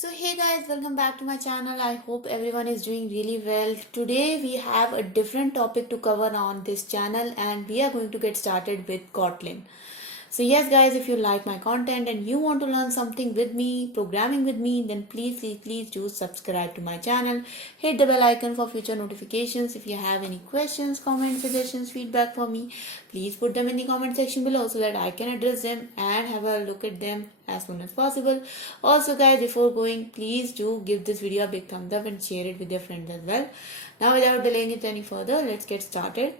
So hey guys, welcome back to my channel. I hope everyone is doing really well. Today we have a different topic to cover on this channel and we are going to get started with Kotlin. So yes guys, if you like my content and you want to learn something with me, programming with me, then please do subscribe to my channel. Hit the bell icon for future notifications. If you have any questions, comments, suggestions, feedback for me, please put them in the comment section below so that I can address them and have a look at them as soon as possible. Also guys, before going, please do give this video a big thumbs up and share it with your friends as well. Now without delaying it any further, let's get started.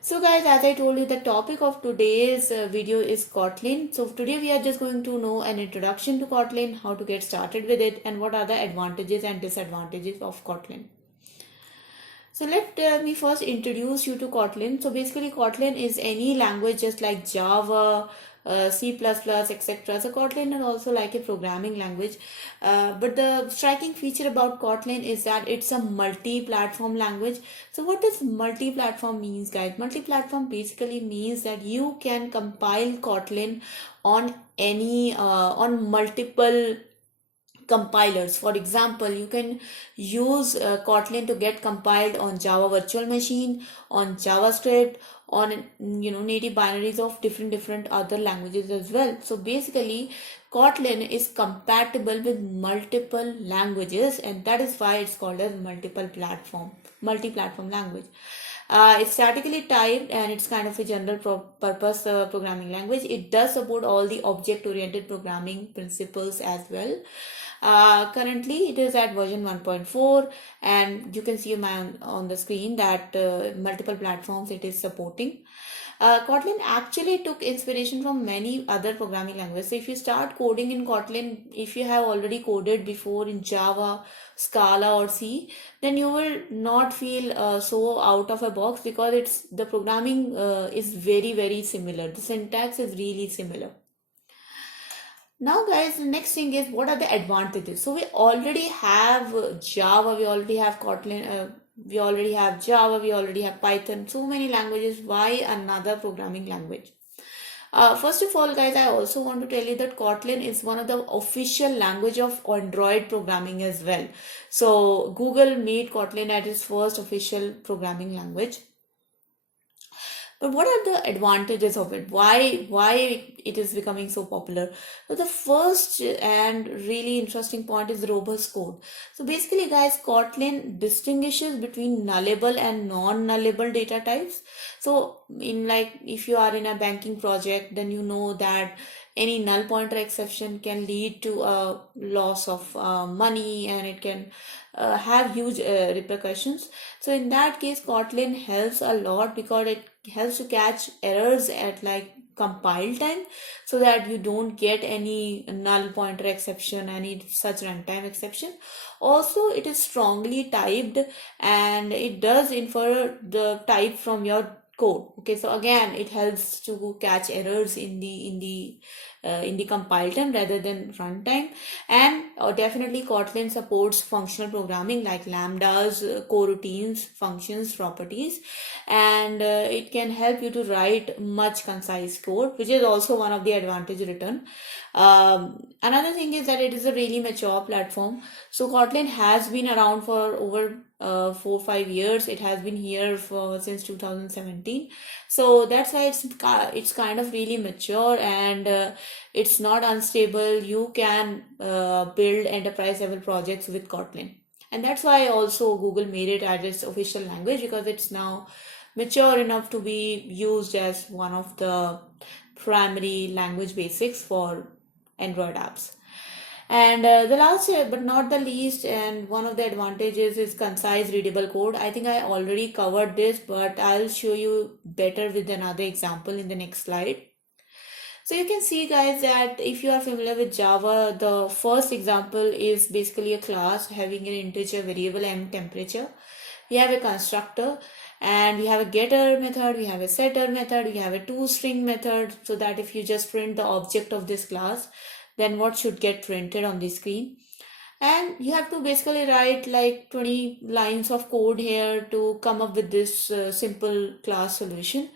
So guys, as I told you, the topic of today's video is Kotlin. So today we are just going to know an introduction to Kotlin, how to get started with it, and what are the advantages and disadvantages of Kotlin. So let me first introduce you to Kotlin. So basically Kotlin is any language just like Java, C++, etc. So Kotlin is also like a programming language. But the striking feature about Kotlin is that it's a multi-platform language. So what does multi-platform means, guys? Multi-platform basically means that you can compile Kotlin on on multiple compilers. For example, you can use Kotlin to get compiled on Java virtual machine, on JavaScript, on native binaries of different other languages as well. So basically Kotlin is compatible with multiple languages, and that is why it's called as multi-platform language. It's statically typed and it's kind of a general purpose programming language. It does support all the object oriented programming principles as well. Currently it is at version 1.4, and you can see on the screen that multiple platforms it is supporting. Kotlin actually took inspiration from many other programming languages. So if you start coding in Kotlin, if you have already coded before in Java, Scala or C, then you will not feel so out of a box, because the programming is very similar. The syntax is really similar. Now guys, the next thing is, what are the advantages? So we already have Java, we already have Kotlin, we already have Java, we already have Python, so many languages. Why another programming language? First of all guys, I also want to tell you that Kotlin is one of the official language of Android programming as well. So Google made Kotlin as its first official programming language. But what are the advantages of it? Why it is becoming so popular? So the first and really interesting point is robust code. So basically guys, Kotlin distinguishes between nullable and non-nullable data types. So in, like, if you are in a banking project, then you know that any null pointer exception can lead to a loss of money, and it can have huge repercussions. So in that case, Kotlin helps a lot because it helps to catch errors at like compile time, so that you don't get any null pointer exception, any such runtime exception. Also, it is strongly typed and it does infer the type from your code. Okay, so again, it helps to catch errors in the compile time rather than runtime. And definitely Kotlin supports functional programming like lambdas, coroutines, functions, properties, and it can help you to write much concise code, which is also one of the advantage written. Another thing is that it is a really mature platform. So Kotlin has been around for over 4-5 years. It has been here for since 2017. So that's why it's kind of really mature, and it's not unstable. You can build enterprise level projects with Kotlin. And that's why also Google made it as its official language, because it's now mature enough to be used as one of the primary language basics for Android apps. And the last but not the least, and one of the advantages is concise readable code. I think I already covered this, but I'll show you better with another example in the next slide. So you can see guys that if you are familiar with Java, the first example is basically a class having an integer variable and temperature. We have a constructor, and we have a getter method, we have a setter method, we have a toString method, so that if you just print the object of this class, then what should get printed on the screen. And you have to basically write like 20 lines of code here to come up with this simple class solution.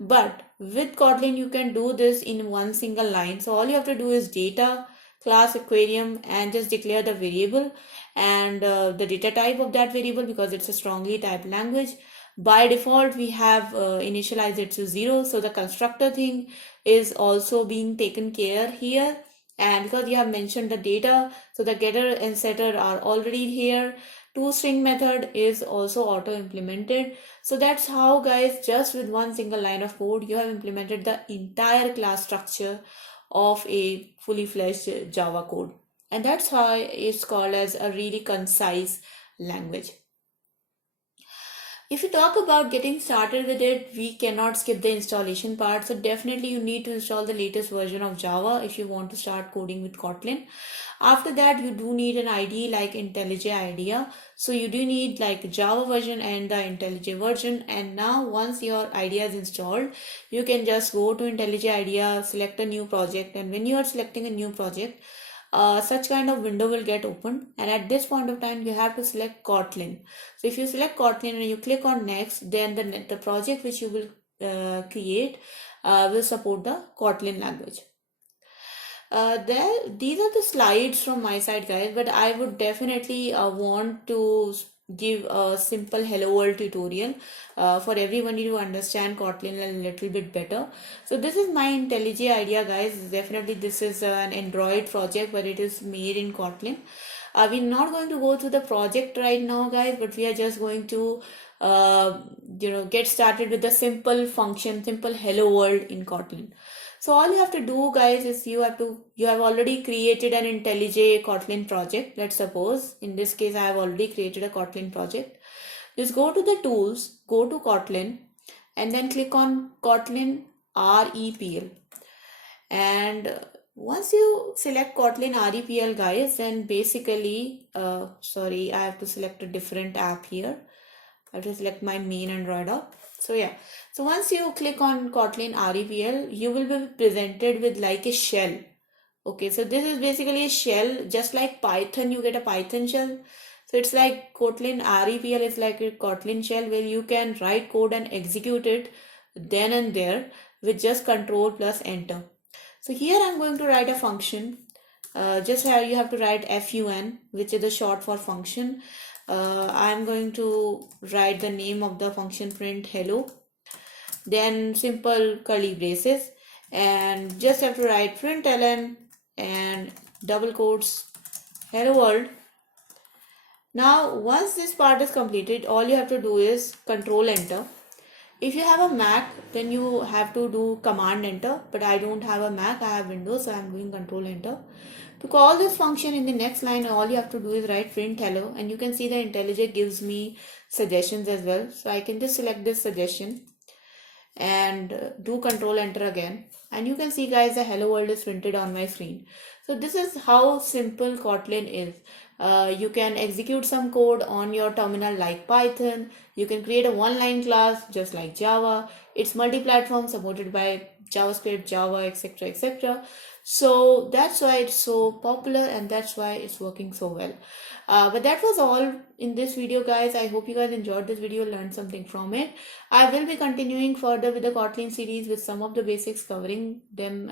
But with Kotlin, you can do this in one single line. So all you have to do is data, class aquarium and just declare the variable and the data type of that variable, because it's a strongly typed language. By default we have initialized it to 0, so the constructor thing is also being taken care here. And because you have mentioned the data, so the getter and setter are already here. ToString method is also auto implemented. So that's how, guys, just with one single line of code you have implemented the entire class structure of a fully fledged Java code. And that's why it's called as a really concise language. If you talk about getting started with it, we cannot skip the installation part. So definitely you need to install the latest version of Java if you want to start coding with Kotlin. After that, you do need an IDE like IntelliJ IDEA. So you do need like Java version and the IntelliJ version. And now once your IDEA is installed, you can just go to IntelliJ IDEA, select a new project. And when you are selecting a new project, such kind of window will get opened, and at this point of time you have to select Kotlin. So if you select Kotlin and you click on next, then the project which you will create will support the Kotlin language. These are the slides from my side, guys, but I would definitely want to give a simple hello world tutorial for everyone to understand Kotlin a little bit better. So this is my IntelliJ IDEA, guys. Definitely this is an Android project, but it is made in Kotlin. We're not going to go through the project right now, guys, but we are just going to get started with the simple function, simple hello world in Kotlin. So all you have to do, guys, is you have already created an IntelliJ Kotlin project. Let's suppose in this case I have already created a Kotlin project. Just go to the tools, go to Kotlin, and then click on Kotlin REPL. And once you select Kotlin REPL, guys, then basically, sorry, I have to select a different app here. I have to select my main Android app. So yeah, so once you click on Kotlin REPL, you will be presented with like a shell. Okay, so this is basically a shell, just like Python, you get a Python shell. So it's like Kotlin REPL is like a Kotlin shell where you can write code and execute it then and there with just control plus enter. So here I'm going to write a function. Just here you have to write fun, which is the short for function. I'm going to write the name of the function, print hello, then simple curly braces, and just have to write println and double quotes hello world. Now once this part is completed, all you have to do is control enter. If you have a Mac, then you have to do command enter, but I don't have a Mac, I have Windows, so I'm doing control enter. To call this function in the next line, all you have to do is write print hello, and you can see the IntelliJ gives me suggestions as well. So I can just select this suggestion and do control enter again, and you can see, guys, the hello world is printed on my screen. So this is how simple Kotlin is. You can execute some code on your terminal like Python. You can create a one-line class just like Java. It's multi-platform, supported by JavaScript, Java, etc., etc. So that's why it's so popular, and that's why it's working so well. But that was all in this video, guys. I hope you guys enjoyed this video, learned something from it. I will be continuing further with the Kotlin series with some of the basics, covering them.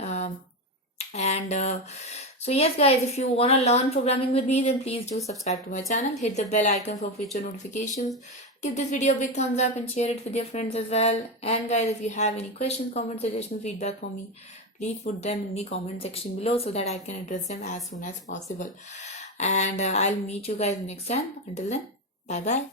So yes, guys, if you want to learn programming with me, then please do subscribe to my channel, hit the bell icon for future notifications, give this video a big thumbs up and share it with your friends as well. And guys, if you have any questions, comments, suggestions, feedback for me, please put them in the comment section below so that I can address them as soon as possible. And I'll meet you guys next time. Until then, bye bye.